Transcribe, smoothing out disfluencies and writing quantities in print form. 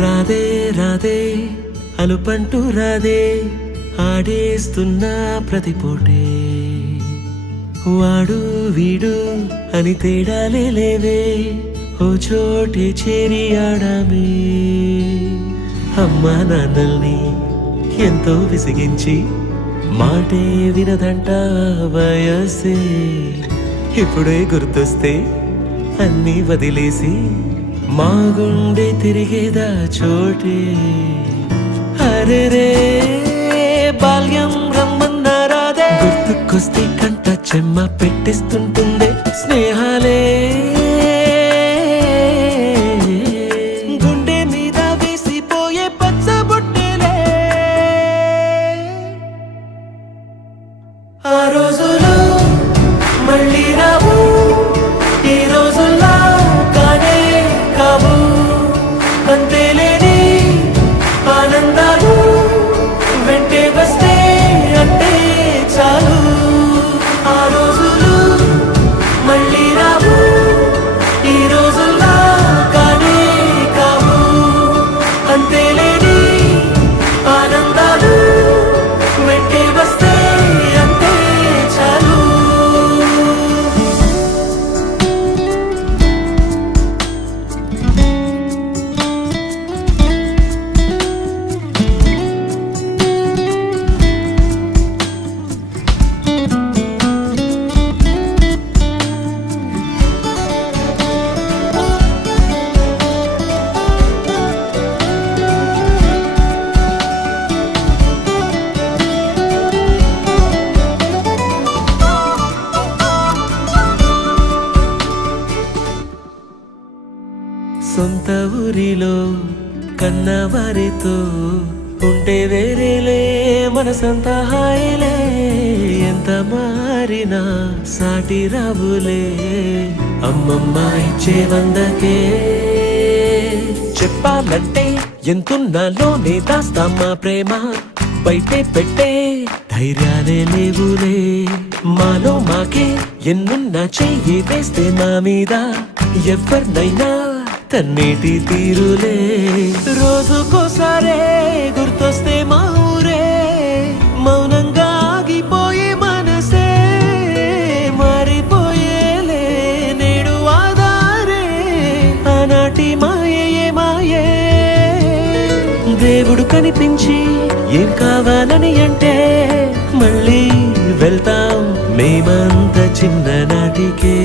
రాధే రాధే అలుపంటూ రాధే ఆడేస్తున్నా ప్రతి పూటే వాడు వీడు అని తేడాలే లేవే ఓ చోటే చేరి ఆడామే అమ్మా నాన్నల్ని ఎంతో విసిగించి మాటే వినదంట వయసే ఇప్పుడే గుర్తొస్తే అన్నీ వదిలేసి మా గుండె తిరిగేదా చోటే అరే రే బాల్యం రమ్మన్నారాదే గుర్తుకొస్తే కంట చెమ్మ పెట్టిస్తుంటుందే స్నేహాలే గుండె మీద వేసిపోయే పచ్చబొట్టెలే ఆ రోజులు మళ్ళీ రావు ఈ రోజుల్లా కానే కావు అంతేలేని ఆనందాలు వెంటే వస్తే అంటే చాలు ఆ రోజులు మళ్ళీ రావు ఈ రోజుల్లా కానే కావు అంతేలేని ఆనందాలు వెంటే వస్తే అంటే చాలు సొంత ఊరిలో కన్నవారితో ఉంటే వేరేలే మనసంత హాయిలే ఎంత మారినా సాటి రావులే అమ్మమ్మ ఇచ్చే వందకే చెప్పాలంటే ఎంతున్నాలోనే దాస్తామా ప్రేమ బయటే పెట్టే ధైర్యాలే లేవులే మాలో మాకే ఎన్నున్నా చెయ్యి వేస్తే మా మీద ఎవరినైనా తన్నేటి తీరులే రోజుకోసారే గుర్తొస్తే మా ఊరే మౌనంగా ఆగిపోయే మనసే మారిపోయేలే నేడు ఆధారే ఆనాటి మాయే మాయే దేవుడు కనిపించి ఏం కావాలని అంటే మళ్ళీ వెళ్తాం మేమంత చిన్ననాటికే